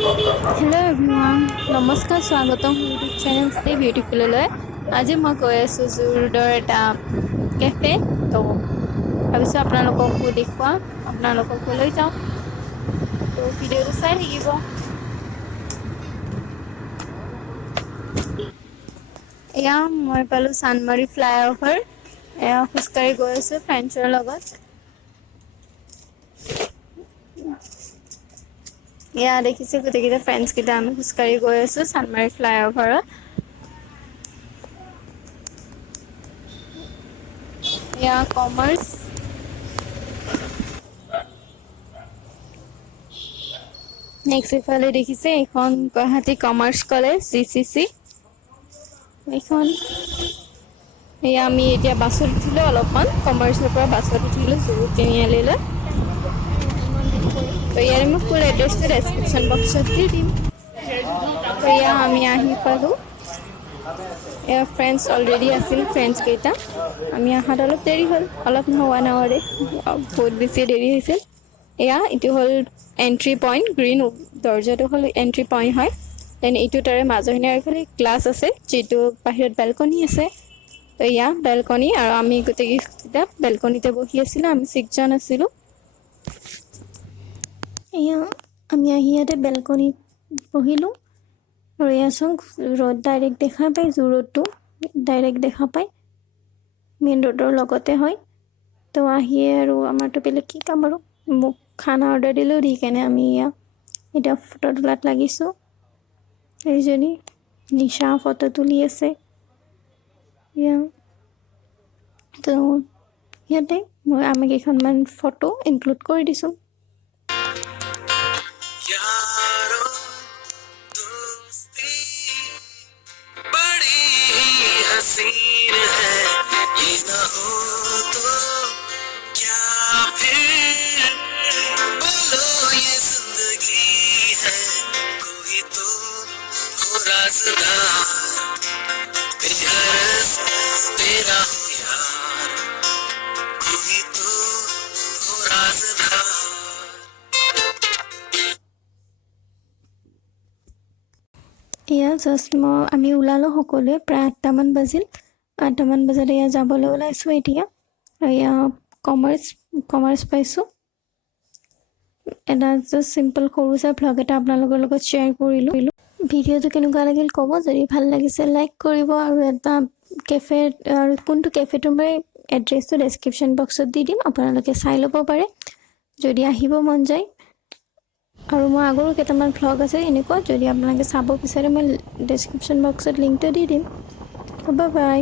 hello everyone नमस्कार स्वागतम YouTube channel stay beautiful आज मैं কৈ আছো জুৰোডৰ এটা কেফে তো ভাবিছোঁ আপোনালোককো দেখুৱাম আপোনালোককো লৈ যাওঁ তো ভিডিঅ'টো চাই থাকিব এয়া মই পালোঁ চানমাৰী ফ্লাইঅভাৰ এয়া খোজকাঢ়ি গৈ আছোঁ ফ্ৰেণ্ডছৰ লগত এয়া দেখিছে গোটেইকেইটা ফ্ৰেণ্ডছকেইটা আমি খোজকাঢ়ি গৈ আছোঁ চানমাৰী ফ্লাইঅভাৰত এয়া কমাৰ্চ নেক্সট ইফালে দেখিছে এখন গুৱাহাটী কমাৰ্চ কলেজ জিচিচি এইখন এয়া আমি এতিয়া বাছত উঠিলোঁ অলপমান কমাৰ্চৰ পৰা বাছত উঠিলোঁ জুৰু তিনিআলিলৈ তো ইয়াৰে মই ফুল এড্ৰেছটো ডেছক্ৰিপশ্যন বক্সত দি দিম তো এয়া আমি আহি পালোঁ এয়া ফ্ৰেণ্ডছ অলৰেডি আছিল ফ্ৰেণ্ডছকেইটা আমি অহাত অলপ দেৰি হ'ল অলপ নহয় 1 আৱাৰে বহুত বেছি দেৰি হৈছিল এয়া এইটো হ'ল এণ্ট্ৰি পইণ্ট গ্ৰীণ দৰ্জাটো হ'ল এণ্ট্ৰি পইণ্ট হয় দেন এইটো তাৰে মাজৰখিনি আৰু এইফালে গ্লাছ আছে যিটো বাহিৰত বেলকনি আছে তো এয়া বেলকনি আৰু আমি গোটেইকেইটা বেলকনিতে বহি আছিলোঁ আমি 6 জন আছিলোঁ এয়া আমি আহি ইয়াতে বেলকনিত বহিলোঁ আৰু এয়া চাওক ৰ'দ ডাইৰেক্ট দেখা পায় জু ৰোডটো ডাইৰেক্ট দেখা পায় মেইন ৰোডৰ লগতে হয় তো আহিয়ে আৰু আমাৰতো বেলেগ কি কাম আৰু মোক খানা অৰ্ডাৰ দিলোঁ দি কেনে আমি এতিয়া ফটো তোলাত লাগিছোঁ এইজনী নিশা ফটো তুলি আছে তো ইয়াতে মই আমি কেইখনমান ফটো ইনক্লুড কৰি দিছোঁ हसीन है ये न हो तो क्या फिर बोलो ये जिंदगी है कोई तो हो राज़दार बेगरज तेरा हो यार कोई तो हो राज़दार এয়া জাষ্ট আমি ওলালোঁ সকলোৱে প্ৰায় 8টামান বাজিল 8টামান বজাত এয়া যাবলৈ ওলাইছোঁ এতিয়া আৰু এয়া কমাৰ্চ পাইছোঁ এটা জাষ্ট চিম্পল সৰু চাই ভ্লগ এটা আপোনালোকৰ লগত শ্বেয়াৰ কৰিলোঁ ভিডিঅ'টো কেনেকুৱা লাগিল ক'ব যদি ভাল লাগিছে লাইক কৰিব আৰু এটা কেফে আৰু কোনটো কেফেটো মই এড্ৰেছটো ডেছক্ৰিপশ্যন বক্সত দি দিম আপোনালোকে চাই ল'ব পাৰে যদি আহিব মন যায় আৰু মই আগৰো কেইটামান ভ্লগ আছে এনেকুৱা যদি আপোনালোকে চাব বিচাৰে মই ডেছক্ৰিপশ্যন বক্সত লিংকটো দি দিম বাই বাই